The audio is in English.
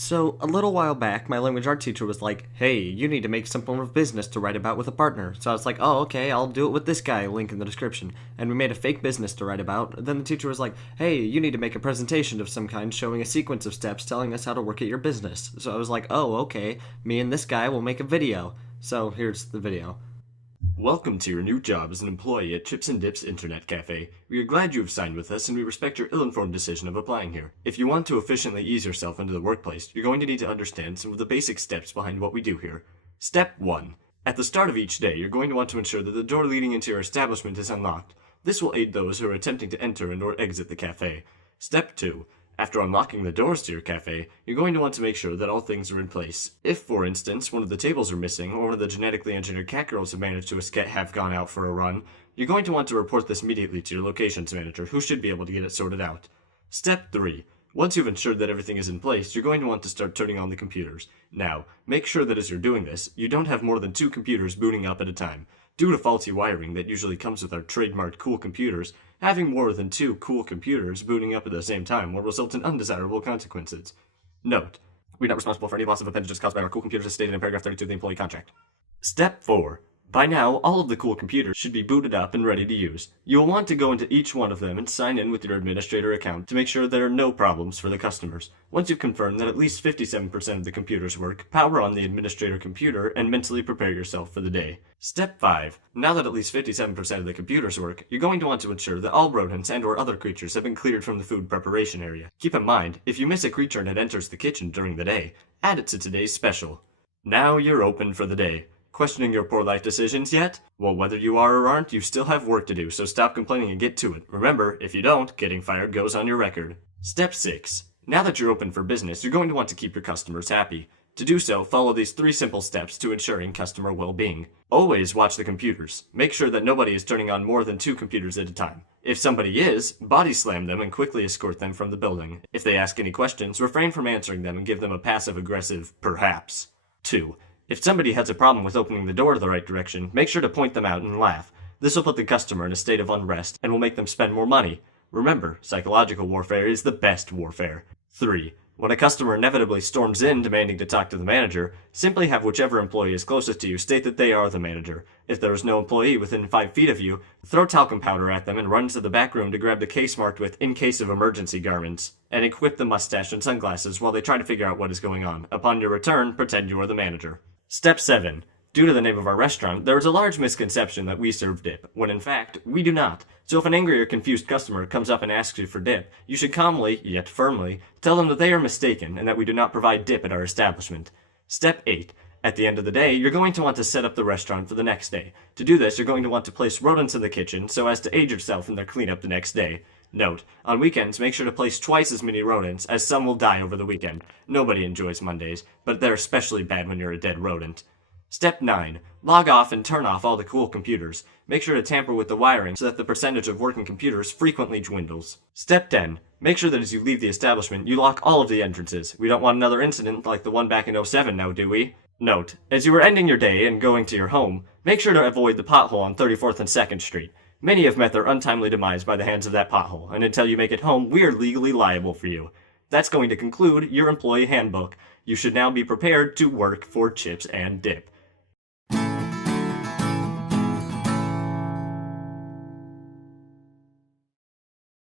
So, a little while back, my language art teacher was like, hey, you need to make some form of business to write about with a partner. So I was like, oh, okay, I'll do it with this guy, link in the description. And we made a fake business to write about. Then the teacher was like, hey, you need to make a presentation of some kind showing a sequence of steps telling us how to work at your business. So I was like, oh, okay, me and this guy will make a video. So here's the video. Welcome to your new job as an employee at Chips and Dips Internet Cafe. We are glad you have signed with us and we respect your ill-informed decision of applying here. If you want to efficiently ease yourself into the workplace, you're going to need to understand some of the basic steps behind what we do here. Step 1. At the start of each day, you're going to want to ensure that the door leading into your establishment is unlocked. This will aid those who are attempting to enter and/or exit the cafe. Step 2. After unlocking the doors to your cafe, you're going to want to make sure that all things are in place. If, for instance, one of the tables are missing, or one of the genetically engineered cat girls have managed to have gone out for a run, you're going to want to report this immediately to your locations manager, who should be able to get it sorted out. Step 3. Once you've ensured that everything is in place, you're going to want to start turning on the computers. Now, make sure that as you're doing this, you don't have more than 2 computers booting up at a time. Due to faulty wiring that usually comes with our trademarked cool computers, having more than 2 cool computers booting up at the same time will result in undesirable consequences. Note: we are not responsible for any loss of appendages caused by our cool computers as stated in paragraph 32 of the employee contract. Step 4. By now, all of the cool computers should be booted up and ready to use. You'll want to go into each one of them and sign in with your administrator account to make sure there are no problems for the customers. Once you've confirmed that at least 57% of the computers work, power on the administrator computer and mentally prepare yourself for the day. Step 5. Now that at least 57% of the computers work, you're going to want to ensure that all rodents and/or other creatures have been cleared from the food preparation area. Keep in mind, if you miss a creature and it enters the kitchen during the day, add it to today's special. Now you're open for the day. Questioning your poor life decisions yet? Well, whether you are or aren't, you still have work to do, so stop complaining and get to it. Remember, if you don't, getting fired goes on your record. Step 6. Now that you're open for business, you're going to want to keep your customers happy. To do so, follow these 3 simple steps to ensuring customer well-being. Always watch the computers. Make sure that nobody is turning on more than 2 computers at a time. If somebody is, body slam them and quickly escort them from the building. If they ask any questions, refrain from answering them and give them a passive-aggressive perhaps. 2. If somebody has a problem with opening the door the right direction, make sure to point them out and laugh. This will put the customer in a state of unrest and will make them spend more money. Remember, psychological warfare is the best warfare. 3. When a customer inevitably storms in demanding to talk to the manager, simply have whichever employee is closest to you state that they are the manager. If there is no employee within 5 feet of you, throw talcum powder at them and run to the back room to grab the case marked with "in case of emergency" garments, and equip the mustache and sunglasses while they try to figure out what is going on. Upon your return, pretend you are the manager. Step 7. Due to the name of our restaurant, there is a large misconception that we serve dip, when in fact, we do not. So if an angry or confused customer comes up and asks you for dip, you should calmly, yet firmly, tell them that they are mistaken and that we do not provide dip at our establishment. Step 8. At the end of the day, you're going to want to set up the restaurant for the next day. To do this, you're going to want to place rodents in the kitchen so as to aid yourself in their cleanup the next day. Note: on weekends, make sure to place twice as many rodents, as some will die over the weekend. Nobody enjoys Mondays, but they're especially bad when you're a dead rodent. Step 9. Log off and turn off all the cool computers. Make sure to tamper with the wiring so that the percentage of working computers frequently dwindles. Step 10. Make sure that as you leave the establishment, you lock all of the entrances. We don't want another incident like the one back in '07 now, do we? Note: as you are ending your day and going to your home, make sure to avoid the pothole on 34th and 2nd Street. Many have met their untimely demise by the hands of that pothole, and until you make it home, we are legally liable for you. That's going to conclude your employee handbook. You should now be prepared to work for Chips and Dip.